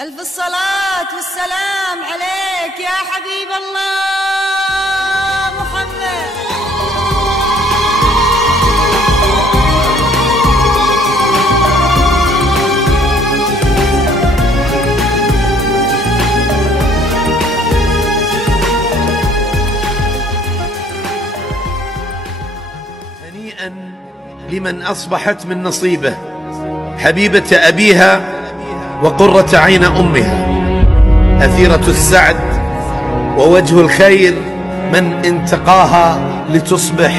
ألف الصلاة والسلام عليك يا حبيب الله محمد. هنيئا لمن أصبحت من نصيبه حبيبة أبيها وقرة عين أمها، أثيرة السعد ووجه الخير من انتقاها لتصبح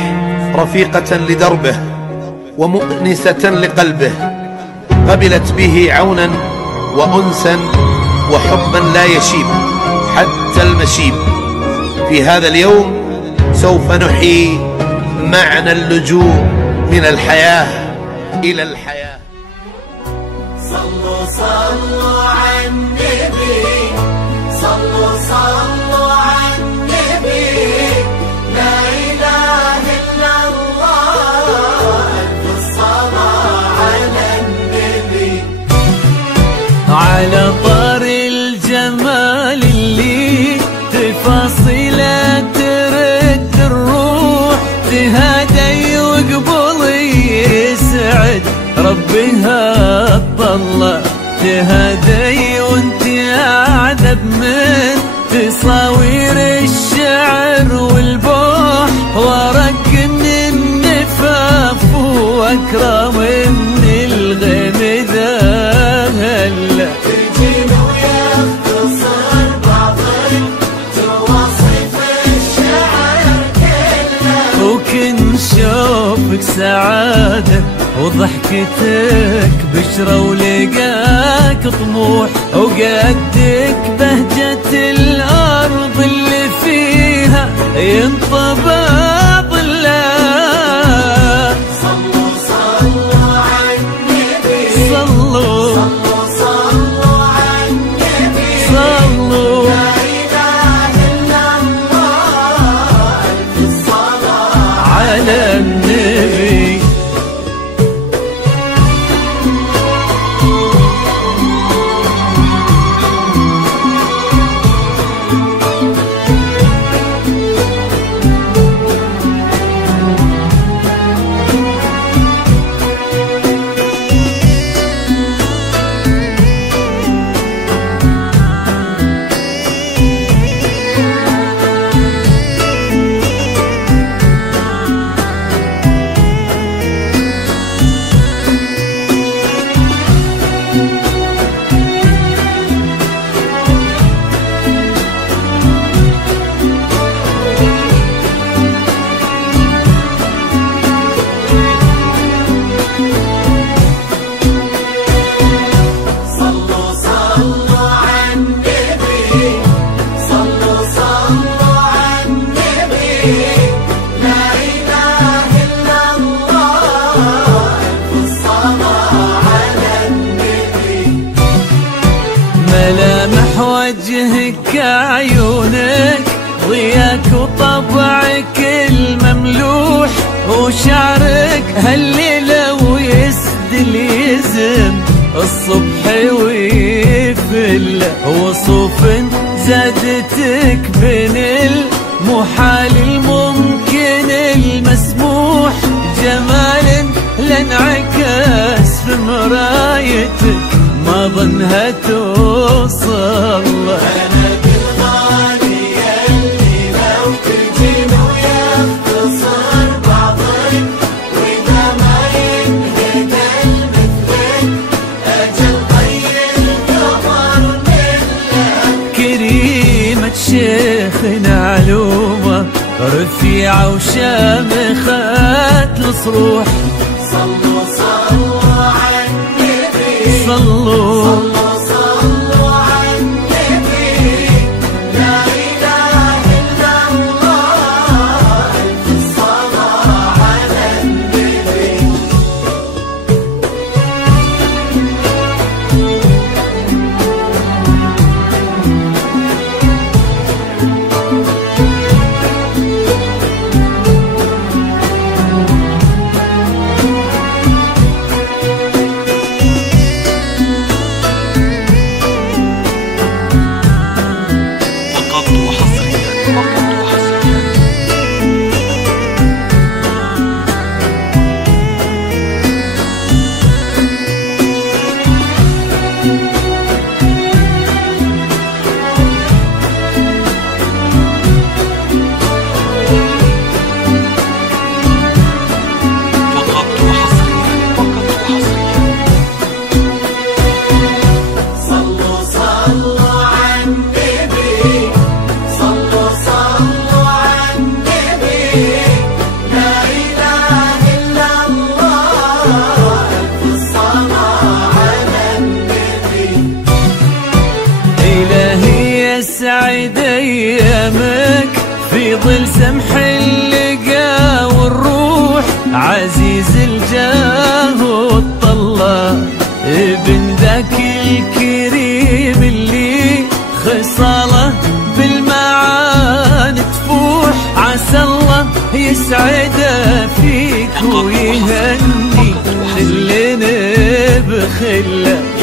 رفيقة لدربه ومؤنسة لقلبه، قبلت به عونا وأنسا وحبا لا يشيب حتى المشيب. في هذا اليوم سوف نحيي معنى اللجوء من الحياة إلى الحياة. صلوا صلوا على النبي، صلوا صلوا على النبي، لا إله إلا الله، ألف الصلاة على النبي. على طار الجمال اللي تفاصيله ترد الروح، تهدي وقبل يسعد ربها طلع، تهدي وانت اعذب من تصاوير الشعر والبوح، ورق من النفاف واكرم من الغيم ذا هلا، تجين ويختصر بعض تواصف الشعر كله، وكن شوفك سعاده وضحكتك بشرة ولقاك طموح، وقدك بهجة الأرض اللي فيها ينطبع ظلها. صلوا صلوا على النبي، صلوا صلوا صلوا على النبي، صلوا لا إله إلا الله، ألف الصلاة على النبي. ملامح وجهك عيونك ضياك وطبعك المملوح، وشعرك هالليلة ويسدل يزم الصبح ويفل، وصوف زادتك بين المحال الممكن المسموح، جمال لانعكاس في مرايتك ما ظنها توصل. أنا بالغالي اللي لو تجين ويختصر بعضك، وإذا ما ينهدى مثلك أجل طيب القمر منك. كريمة شيخنا علومة رفيعة وشامخة الصروح، صلوا صلوا على النبي، صلوا صلوا صلوا على النبي، لا إله إلا الله، ألف الصلاة على النبي. فاضل سمح اللقا والروح، عزيز الجاه والطلة، ابن ذاك الكريم اللي خصاله بالمعاني تفوح. عسى الله يسعده فيك ويهني خلنا بخله.